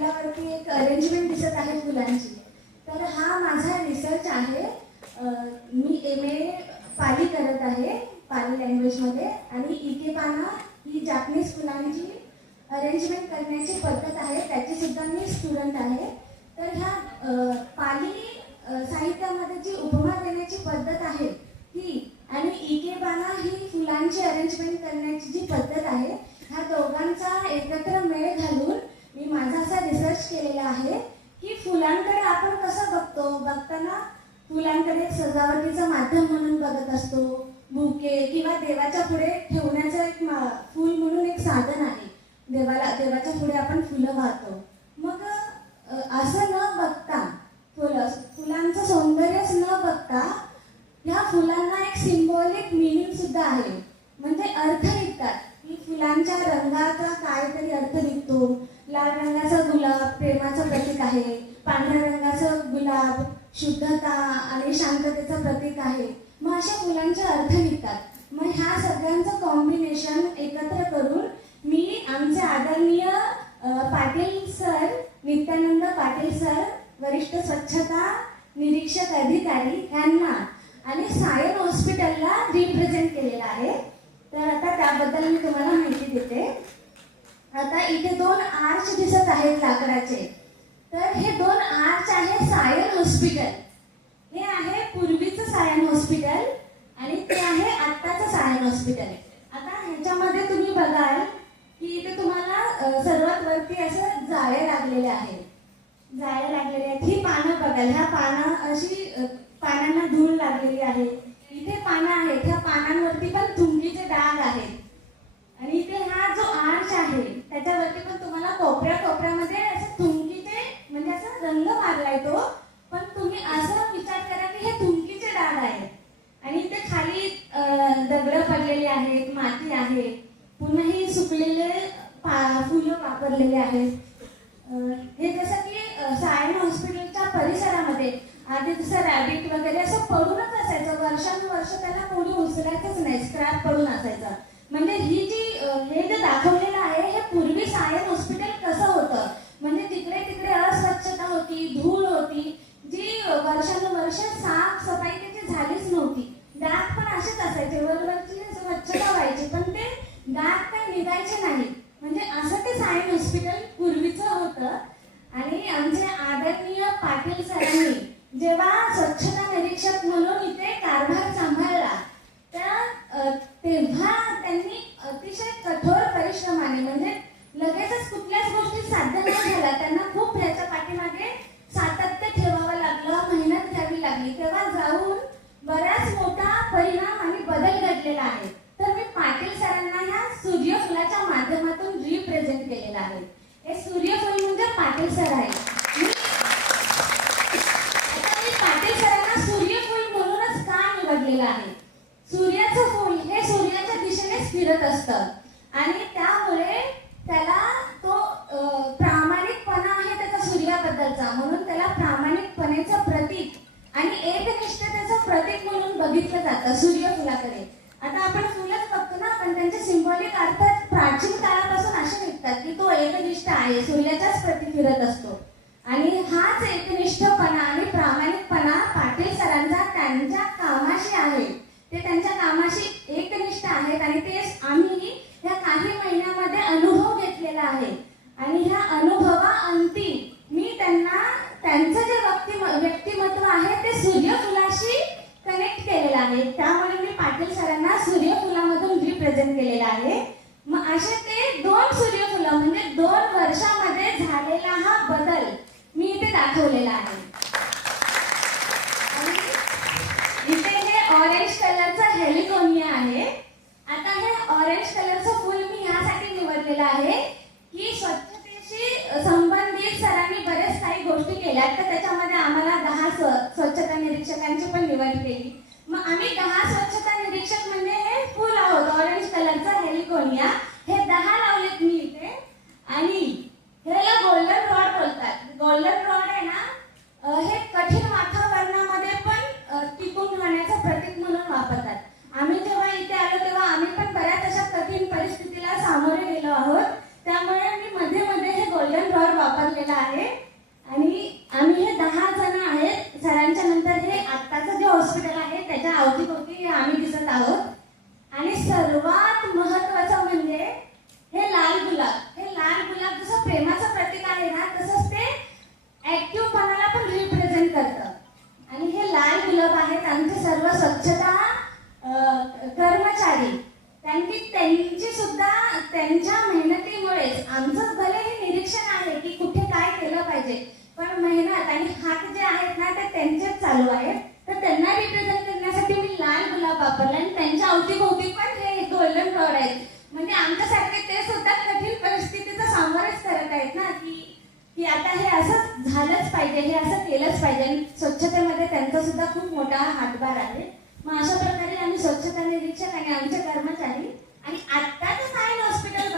टेबलावरती एक अरेंजमेंट दिसत आहे फुलांची. तर हा माझा रिसर्च आहे. मी MA पाली करत आहे, पाली लँग्वेजमध्ये. आणि इकेबाना ही जापनीज फुलांची अरेंजमेंट करण्याची पद्धत आहे, त्याची सुद्धा मी स्टुडंट आहे. तर ह्या पाली साहित्यामध्ये जी उपमा देण्याची पद्धत आहे ती आणि इकेबाना ही फुलांची अरेंजमेंट करण्याची जी पद्धत आहे, ह्या दोघांचा एकत्र मेळ घालून मी माझा असा रिसर्च केलेला आहे की फुलांकडे आपण कसं बघताना फुलांकडे सजावटीचं माध्यम म्हणून बघत असतो, बुके किंवा देवाच्या पुढे ठेवण्याचं एक फूल म्हणून एक साधन आहे. देवाच्या पुढे आपण फुलं वाहतो. मग असं न बघता फुलांचं सौंदर्यच न बघता ह्या फुलांना एक सिम्बॉलिक मिनिंग सुद्धा आहे, म्हणजे अर्थ निघतात की फुलांच्या रंगाचा काहीतरी अर्थ निघतो. लाल रंगाचा गुलाब प्रेमाचं प्रतीक आहे, पांढऱ्या रंगाचं गुलाब शुद्धता आणि शांततेचं प्रतीक आहे. मग अशा फुलांचे अर्थ निघतात. मग ह्या सगळ्यांचं कॉम्बिनेशन एकत्र करून मी आमचे आदरणीय पाटील सर, नित्यानंद पाटील सर, वरिष्ठ स्वच्छता निरीक्षक अधिकारी यांना आणि सायन हॉस्पिटलला रिप्रेझेंट केलेला आहे. तर आता त्याबद्दल मी तुम्हाला माहिती देते. आता इथे 2 आर्च दिसत आहेत लाकडाचे. तर हे 2 आर्च आहे सायन हॉस्पिटल. हे आहे पूर्वीचं सायन हॉस्पिटल आणि ते आहे आत्ताचं सायन हॉस्पिटल. आता ह्याच्यामध्ये तुम्ही बघाल की इथे तुम्हाला सर्वात वरती असं जाळे लागलेले आहेत. ही पानं बघाल. ह्या पानं अशी पानांना धूळ लागलेली आहे. इथे पानं आहेत, ह्या पानांवरती पण तुंबीचे डाग आहेत. आणि इथे हा जो आर्च आहे त्याच्यावरती पण तुम्हाला कोपऱ्यामध्ये असं तुंकीचे म्हणजे असं रंग मारलाय तो. पण तुम्ही असं विचार करा की हे तुंकीचे डाग आहेत. आणि इथे खाली दगड पडलेली आहेत, माती आहे, पुन्हा ही सुकलेले फुलं वापरलेले आहेत. हे जसं की सायन हॉस्पिटलच्या परिसरामध्ये आधी जसं रॅबिट वगैरे असं पडूनच असायचं. वर्षानुवर्ष त्याला कोणी उचलायचंच नाही, स्क्रॅप पडून असायचं. म्हणजे हे जे दाखवलेलं आहे हे पूर्वी सायन हॉस्पिटल कसं होतं, म्हणजे तिकडे अस्वच्छता होती, धूळ होती, जी वर्षानुवर्ष साफसफाई त्याची झालीच नव्हती. डाग पण असेच असायचे, वरवरची स्वच्छता व्हायची पण ते डाग काही निघायचे नाही. म्हणजे असं ते सायन हॉस्पिटल पूर्वीचं होतं. आणि आमचे आदरणीय पाटील सरांनी जेव्हा स्वच्छता निरीक्षक म्हणून इथे कारभार सांभाळला तेव्हा त्यांनी अतिशय कठोर परिश्रमाने, म्हणजे लगेचच कुठल्याच गोष्टी साध्य नाही झाल्या, त्यांना खूप ह्याच्या पाठीमागे सातत्य ठेवावं लागलं, मेहनत घ्यावी लागली. तेव्हा जाऊन बराच मोठा परिणाम आणि बदल घडलेला आहे. तर मी पाटील सरांना ह्या सूर्यफुलाच्या माध्यमातून रिप्रेझेंट केलेलं आहे. हे सूर्यफूल म्हणजे पाटील सर आहे. मी पाटील सरांना सूर्यफूल म्हणूनच का निवडलेलं आहे? सूर्याचं फूल हे सूर्याच्या दिशेनेच फिरत असतं आणि त्यामुळे त्याला तो प्रामाणिकपणा आहे त्याचा सूर्याबद्दलचा, म्हणून त्याला प्रामाणिकपणेचं प्रतीक आणि एकनिष्ठतेचं प्रतीक म्हणून बघितलं जातं सूर्यफुलाकडे. आता आपण फुलच बघतो ना, पण त्यांचे सिंबॉलिक अर्थ प्राचीन काळापासून असे निघतात की तो एकनिष्ठ आहे, सूर्याच्याच प्रती फिरत असतो. आणि हाच एकनिष्ठपणा आणि प्रामाणिकपणा पाटील सरांचा त्यांच्या कामाशी आहे. ते त्यांच्या कामाशी एकनिष्ठ आहेत आणि ते आम्ही ह्या काही महिन्यामध्ये अनुभव घेतलेला आहे. आणि ह्या अनुभवाअंती मी त्यांचं जे व्यक्तिमत्व आहे ते सूर्यफुलाशी कनेक्ट केलेलं आहे. त्यामुळे मी पाटील सरांना सूर्यफुलामधून रिप्रेझेंट केलेलं आहे. मग असे ते 2 सूर्यफुलं म्हणजे 2 वर्षामध्ये झालेला हा बदल मी इथे दाखवलेला आहे. आणि इथे हे ऑरेंज कलरचं हेलिकोनिया आहे. आता हे ऑरेंज कलरचं फूल मी ह्यासाठी निवडलेलं आहे की स्वच्छतेशी संबंधित सरांनी बरेच काही गोष्टी केल्या, तर त्याच्यामध्ये आम्हाला 10 स्वच्छता निरीक्षकांची पण निवड केली. मग आम्ही 10 स्वच्छता निरीक्षक म्हणजे हे फूल आहोत ऑरेंज कलरचं हेलिकोनिया. हे 10 लावलेत मी इथे. आणि ह्याला गोल्डन रॉड बोलतात. गोल्डन रॉड आहे ना, हे कठीण वातावरणामध्ये पण टिकून राहण्याचं प्रतीक म्हणून वापरतात. आम्ही जेव्हा इथे आलो तेव्हा आम्ही पण बऱ्याच अशा कठीण परिस्थितीला सामोरे गेलो आहोत. त्यामुळे मी मध्ये हे गोल्डन रॉड वापरलेला सर्व स्वच्छता कर्मचारी त्यांची सुद्धा त्यांच्या मेहनतीमुळेच आमचं भले हे निरीक्षण आहे की कुठे काय केलं पाहिजे, पण मेहनत आणि हात जे आहेत ना ते त्यांचेच चालू आहेत. तर त्यांना रिप्रेझेंट करण्यासाठी मी लाल गुलाब वापरला आणि त्यांच्या अवतीभोवती पण हे गोल्डन फ्लॉवर आहेत. म्हणजे आमच्यासारखे ते सुद्धा कठीण परिस्थितीचा सामोरेच करत आहेत ना की आता हे असं झालंच पाहिजे, हे असं केलंच पाहिजे. आणि स्वच्छतेमध्ये त्यांचा सुद्धा खूप मोठा हातभार आहे. मग अशा प्रकारे आम्ही स्वच्छता निरीक्षक आणि आमचे कर्मचारी आणि आत्ताच सायन हॉस्पिटल